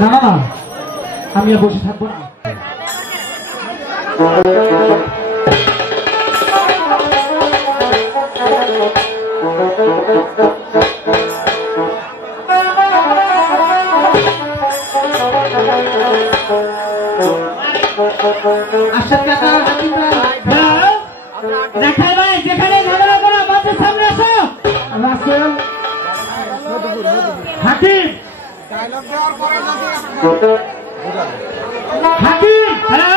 না না আমি আর বসে থাকবো না। দেখাই ভাই যেখানে ঝগড়া করো আমাদের সামনে আসো। রাসেল হাকিম হাকিম হ্যালো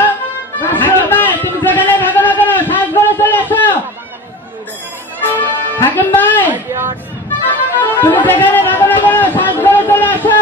হাকিম ভাই তুমি যেখানে ঝগড়া করো সাজ করে চলে আসো। হাকিম ভাই তুমি যেখানে ঝগড়া করো সাজ করে চলে আসো।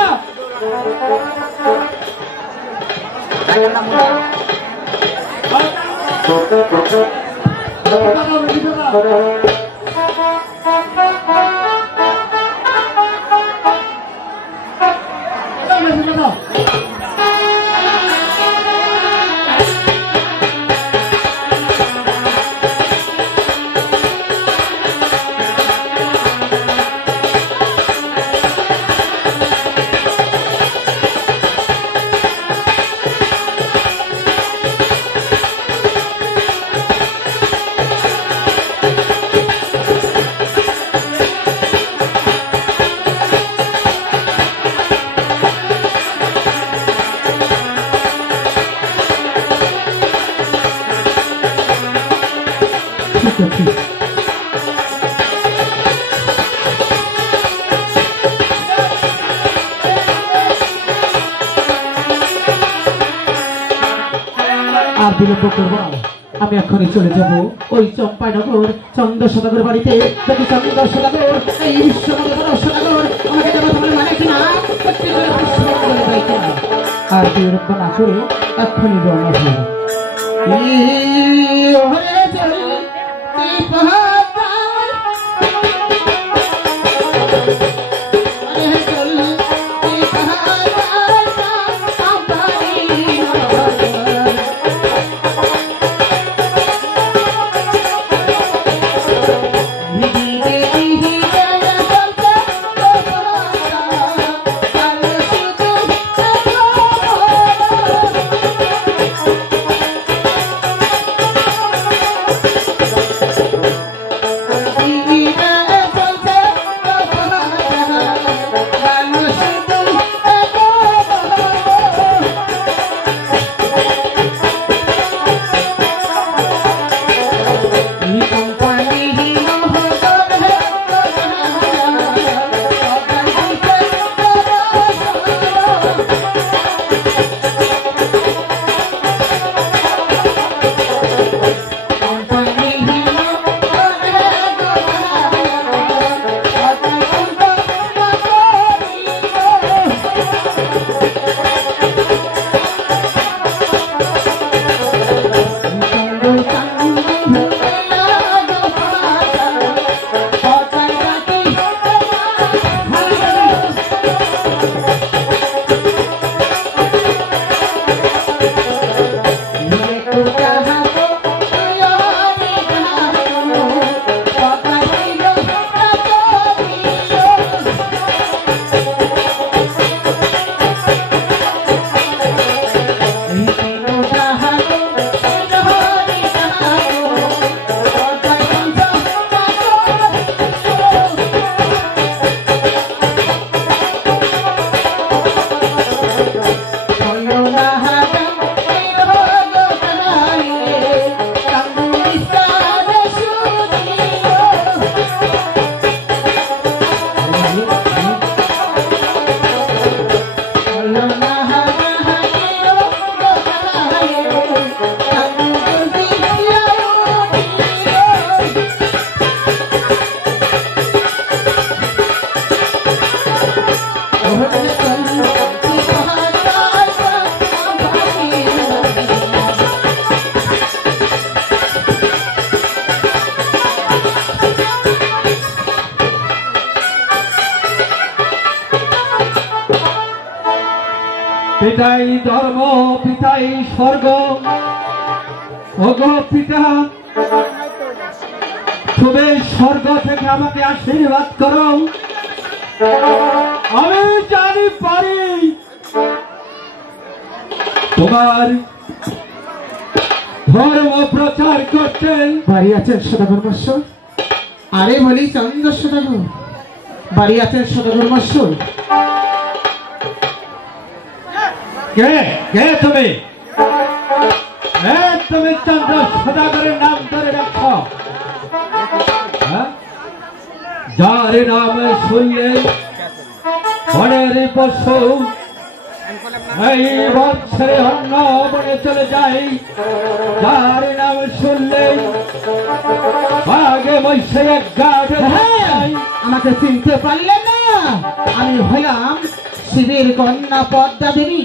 আর বিলম্ব করবো না, আমি এখনই চলে যাব ওই চম্পাইনগর চন্দ্রশোদাগর বাড়িতে। যদি চন্দ্রশোদাগর এই বিশ্বনগর আমাকে দেবো তোমার মানে কিনা, আর বিলম্ব না করে এখনই রওনা হব। পিতাই ধর্ম, পিতাই স্বর্গ, ওগো পিতা তুমি স্বর্গ থেকে আমাকে আশীর্বাদ করো। আমি জানি পারি তোমার ধর্ম প্রচার করতেন। বাড়ি আছেন সদাগর মশাই? আরে বলি চন্দ্র সদাগর, বাড়ি আছেন সদাগর মশাই? কে কে তুমি? তুমি চন্দ্র সদাগরের নাম ধরে রাখো? যার নাম শুনলে বনের পশু এই বৎসরে অন্য বনে চলে যায়, যার নাম শুনলে বাঘে মহিষে এক গাঢ়। আমাকে চিনতে পারলেন না? আমি হলাম শিবের কন্যা পদ্মা দেবী।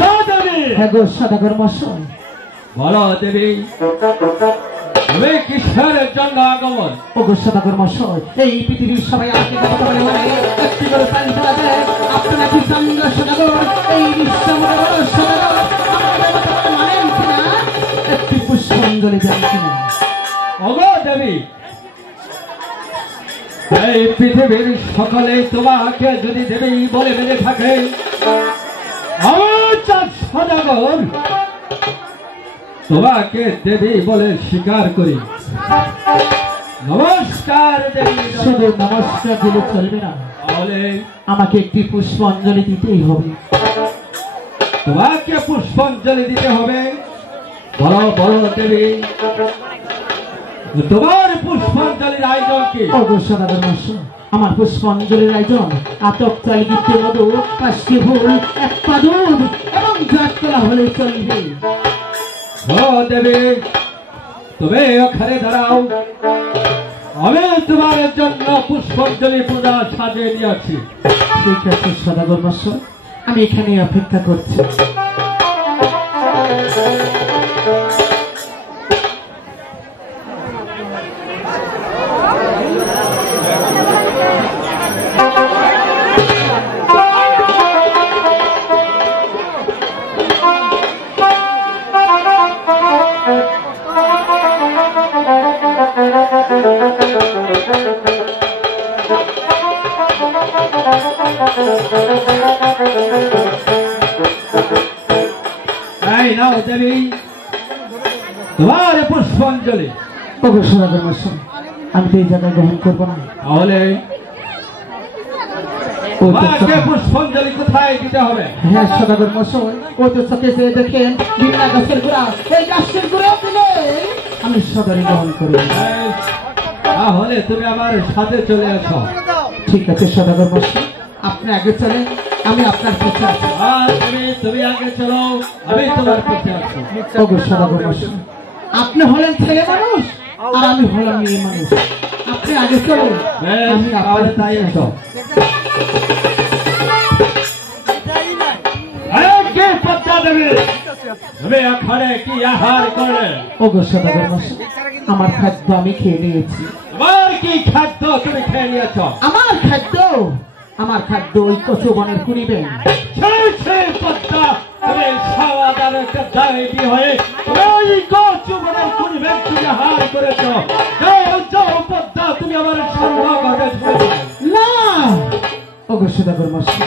পদ্মা দেবী? হ্যাঁ গো সদাগর মশাই। বলো দেবী, তুমি কিসের জন্য আগমন? ও গো সদাগর মশাই, এই পৃথিবীর সবাই আমাকে কথা বলে মানে একটি করে প্রাণ ধরা দেয়। আপনারা কি চন্দ্র সদাগর, এই বিশ্ব সদাগর আমাদের কথা মানেন কিনা? একটি পুষ্পাঞ্জলি দেন কিনা? ওগো দেবী, এই পৃথিবীর সকলে তোমাকে যদি দেবী বলে মেনে থাকে, আমার চাঁদ সদাগর তোমাকে দেবী বলে স্বীকার করি। নমস্কার দেবী। শুধু নমস্কার দিলে চলবে না, তাহলে আমাকে একটি পুষ্পাঞ্জলি দিতেই হবে। তোমাকে পুষ্পাঞ্জলি দিতে হবে? বলো বলো দেবী, তোমার পুষ্পাঞ্জলির আয়োজন কি? ওগো সদাগর মশাই, আমার পুষ্পাঞ্জলির আয়োজন আতপ চাল গিফটের মধু, 5টি ফুল, 1 পা দুধ এবং জাতকলা হলে চলবে। ও দেবী, তুমি ওখানে দাঁড়াও, আমি তোমার জন্য পুষ্পাঞ্জলি পূজা সাজিয়ে নিয়েছি। ঠিক আছে সদাগর মশাই, আমি এখানে অপেক্ষা করছি। এই নাও দেবী তোমার পুষ্পাঞ্জলি। ওগো সদাগর মশাই, আমি তো এই জায়গায় গ্রহণ করবো না। তাহলে তোমাকে পুষ্পাঞ্জলি কোথায় দিতে হবে? হ্যাঁ সদাগর মশাই, ও তো চোখে চেয়ে দেখেন বিনা গাছের গোড়া, এই গাছের গোড়া দিলে আমি সদারি গ্রহণ করি। তাহলে তুমি আমার সাথে চলে আসো। ঠিক আছে সদাগর মশাই, আপনি আগে চলেন, আমি আপনার পিছে আছি। তুমি আগে চলো, আমি তোমার পিছে আছি। ওগো সদাগর মশাই, আপনি হলেন ছেলে মানুষ আর আমি হলাম মেয়ে মানুষ, আপনি আগে চলুন, আমি আপনার তাই এসো। তুমি এখানে কি আহার করলে? ওগো সদাগর মশাই, আমার খাদ্য আমি খেয়ে নিয়েছি। তোমার কি খাদ্য তুমি খেয়ে নিয়েছ? আমার খাদ্য ওই কচু বনের কুড়িবেন। তুমি সাওয়াদার একটা দাবি হয়ে ওই কচু বনের কুড়িবেন তুমি আহার করেছ। পদ্মা, তুমি আমার সন্দেহ করবে না। ওগো সদাগর মশাই,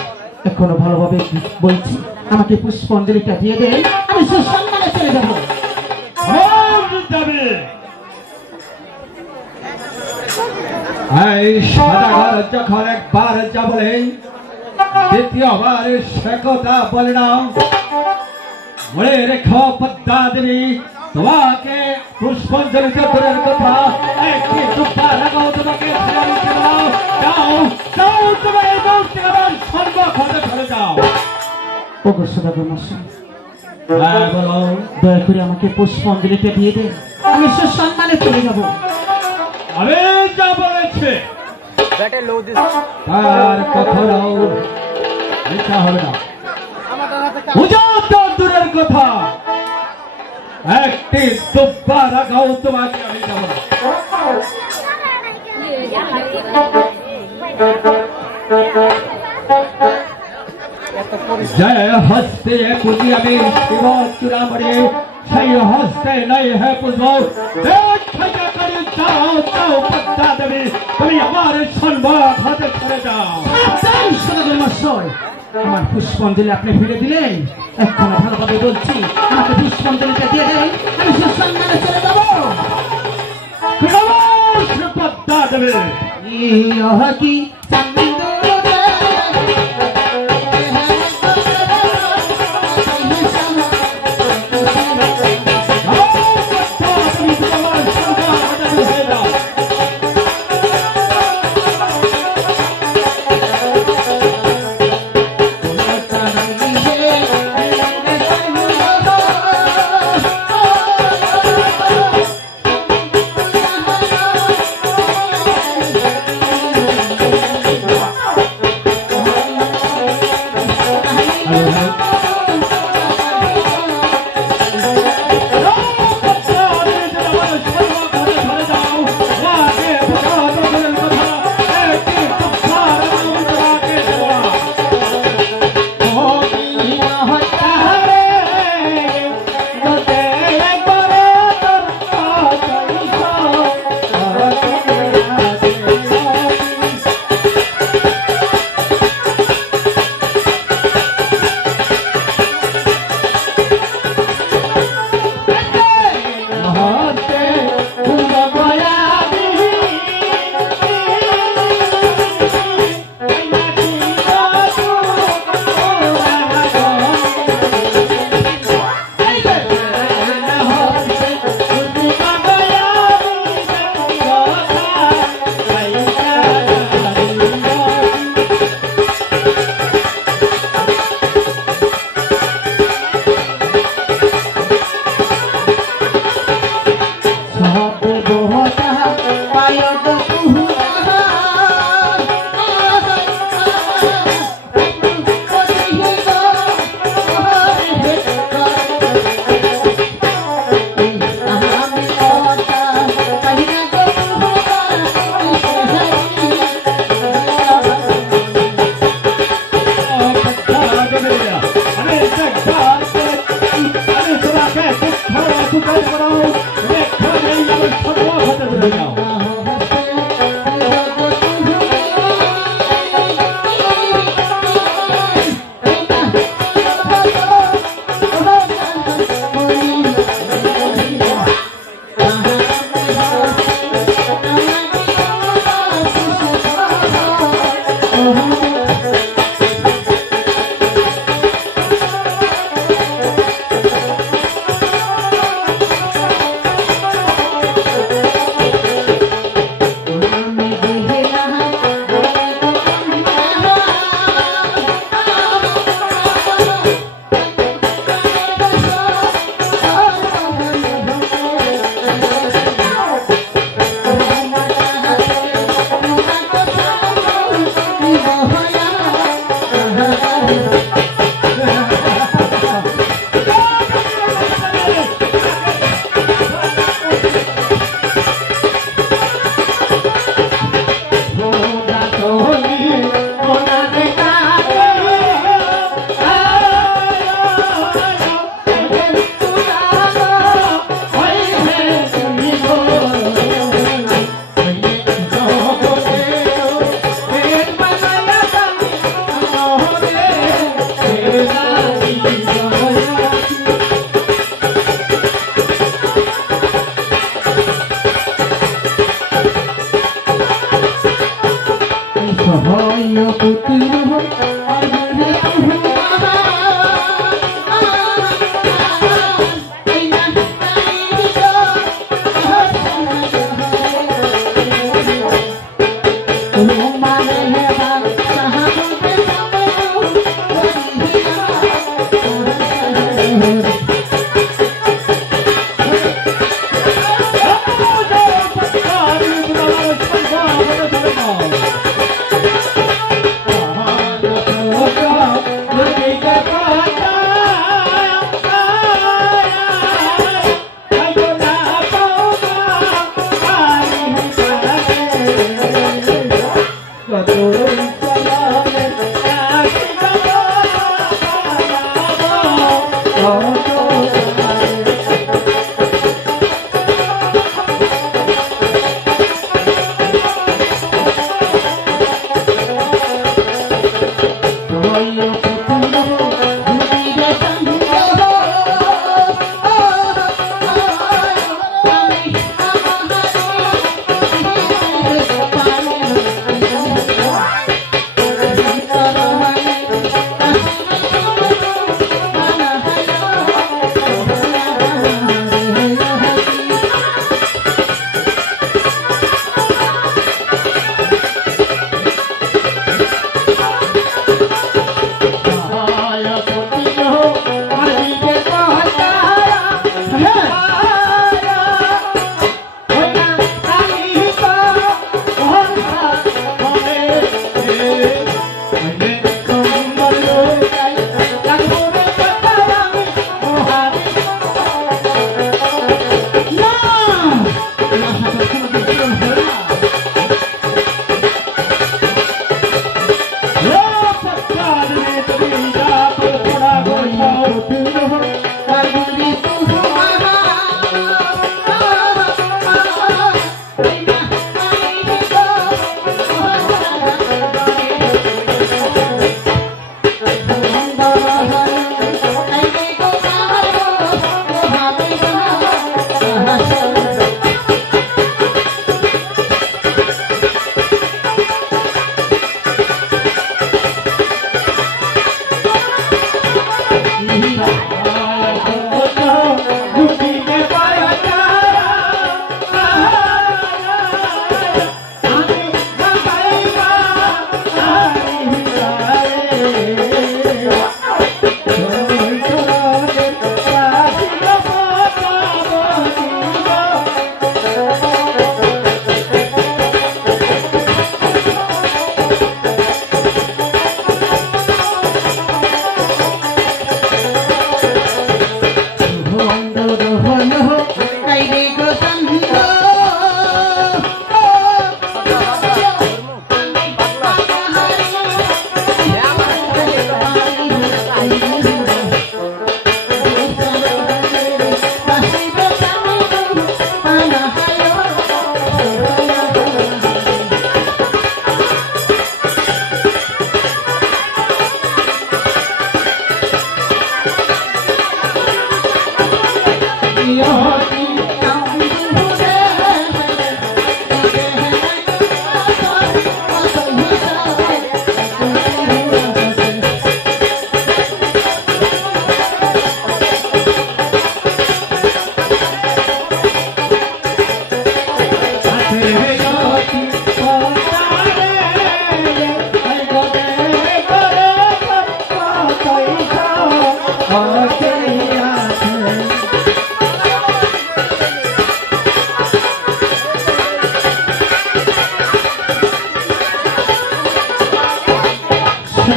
এখনো ভালোভাবে বলছি, আমাকে পুষ্পাঞ্জলিটা দিয়ে দেন, আমি সুসম্মানে চলে যাবো। এই সদাগর যখন একবার যা বলে দ্বিতীয়বার সে কথা বলে না। মনে রেখো পদ্মা দেবী, তোমাকে পুষ্পাঞ্জলি চতুরের কথা একটি দুঃখা লাগাও, তোমাকে সর্বক্ষণে ফেলে যাও। ওগো সদাগর মশাই, বলো, দয়া করে আমাকে পুষ্পাঞ্জলিটা দিয়ে দেন, আমি সুসম্মানে চলে যাবো। আমি যা বলেছে তার কখনো মিথ্যা হবে না। দূরের কথা, একটি দুব্বা রাখাও তোমাকে আমি যাব না। जय हस्ते कुजी अभी शिव चुरामणि सही हस्ते नहीं है पुष्प जाओ जाओ पद्मा देवी তুমি আমার সম্ভব হতে ছেড়ে যাও। সদাগর মশাই, আমার পুষ্পাঞ্জলি আপনি ফিরে দিলেন। এখন ভালোভাবে বলছি, আমাকে পুষ্পাঞ্জলিটা দিয়ে দেন, আমি সুসম্মানে চলে যাবো। পদ্মা দেবে কি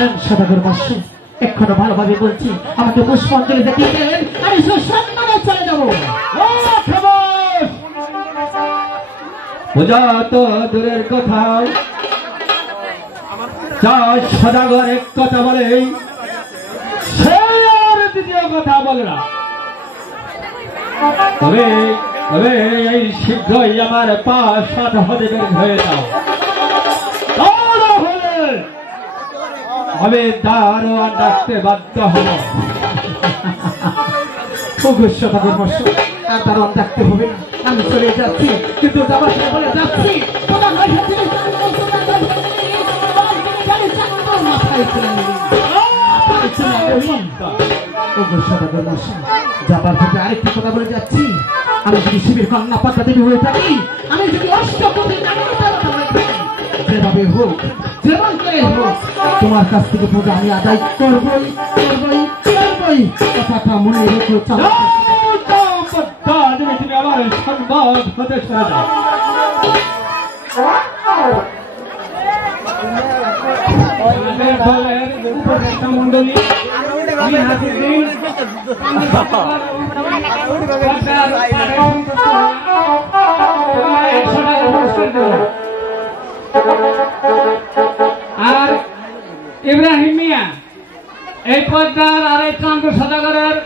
জানেন সদাগর মাসে এখনো ভালোভাবে বলছি, আমাকে পুষ্পাঞ্জলি দেখিয়ে দেন, আমি সুসম্মানে চলে যাবো। পূজা তো দূরের কথা, যা সদাগর এক কথা বলে সে আর দ্বিতীয় কথা বলে না। তবে তবে এই শীঘ্রই আমার পা সাত হতে বের হয়ে যাও, আমি দারোয়ান ডাকতে বাধ্য হব। সদাগর মাসে আর দারোয়ান ডাকতে হবে না, আমি চলে যাচ্ছি, কিন্তু যাবার সময় বলে যাচ্ছি যাবার পথে আরেকটি কথা বলে যাচ্ছি, আমি যদি শিবের কন্যা পদ্মা দেবী হয়ে থাকি, আমি যদি অষ্টপতি যেভাবে হোক যেমন করে হোক তোমার কাছ থেকে পূজা আমি আদায় করবই করবই করবই, কথাটা মনে রেখো। তুমি আমার সংবাদ হতে সরে যাও। মন্ডলী আর ইব্রাহিম মিয়া এই পদ্মার আর এই চন্দ্র সদাগরের